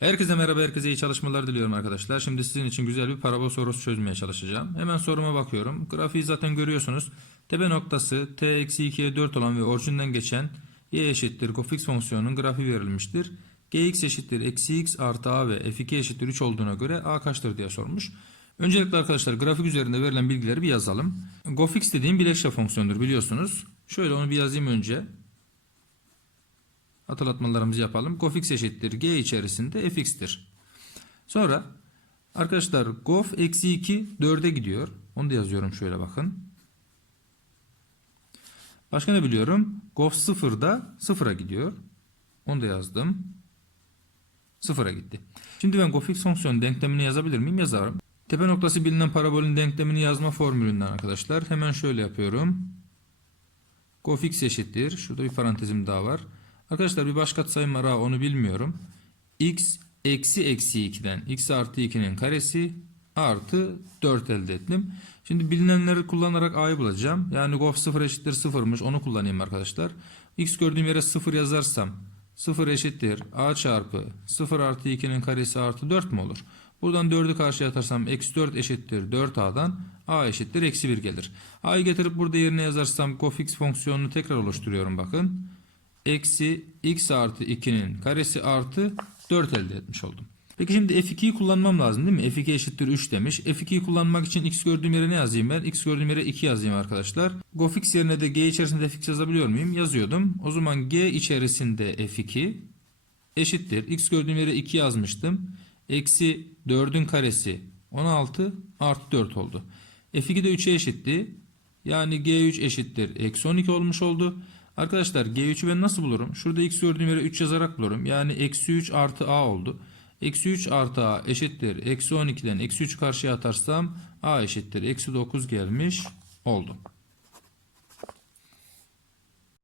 Herkese merhaba, herkese iyi çalışmalar diliyorum arkadaşlar. Şimdi sizin için güzel bir parabol sorusu çözmeye çalışacağım. Hemen soruma bakıyorum. Grafiği zaten görüyorsunuz. Tepe noktası t-2'ye 4 olan ve orijinden geçen y eşittir gofx fonksiyonunun grafiği verilmiştir. gx eşittir eksi x artı a ve f2 eşittir 3 olduğuna göre a kaçtır diye sormuş. Öncelikle arkadaşlar grafik üzerinde verilen bilgileri bir yazalım. gofx dediğim bileşke fonksiyondur biliyorsunuz. Şöyle onu bir yazayım önce. Hatırlatmalarımızı yapalım. Gofx eşittir g içerisinde fx'tir. Sonra arkadaşlar gof eksi 2 4'e gidiyor. Onu da yazıyorum şöyle bakın. Başka ne biliyorum? Gof 0 da 0'a gidiyor. Onu da yazdım. 0'a gitti. Şimdi ben gofx fonksiyon denklemini yazabilir miyim? Yazarım. Tepe noktası bilinen parabolün denklemini yazma formülünden arkadaşlar. Hemen şöyle yapıyorum. Gofx eşittir. Şurada bir parantezim daha var. Arkadaşlar bir baş katsayım var ha onu bilmiyorum. x eksi eksi 2'den x artı 2'nin karesi artı 4 elde ettim. Şimdi bilinenleri kullanarak a'yı bulacağım. Yani gof 0 eşittir 0'mış onu kullanayım arkadaşlar. x gördüğüm yere 0 yazarsam 0 eşittir a çarpı 0 artı 2'nin karesi artı 4 mü olur? Buradan 4'ü karşıya atarsam eksi 4 eşittir 4a'dan a eşittir eksi 1 gelir. a'yı getirip burada yerine yazarsam gofx fonksiyonunu tekrar oluşturuyorum bakın eksi x artı 2'nin karesi artı 4 elde etmiş oldum. Peki şimdi f2'yi kullanmam lazım değil mi? f2 eşittir 3 demiş. f2'yi kullanmak için x gördüğüm yere ne yazayım ben? x gördüğüm yere 2 yazayım arkadaşlar. gofx yerine de g içerisinde fx yazabiliyor muyum? Yazıyordum. O zaman g içerisinde f2 eşittir. x gördüğüm yere 2 yazmıştım. Eksi 4'ün karesi 16 artı 4 oldu. f2 de 3'e eşitti. Yani g3 eşittir. Eksi 12 olmuş oldu. Arkadaşlar G3'ü ben nasıl bulurum? Şurada x gördüğüm yere 3 yazarak bulurum. Yani eksi 3 artı a oldu. Eksi 3 artı a eşittir. Eksi 12'den eksi 3 karşıya atarsam a eşittir. Eksi 9 gelmiş oldu.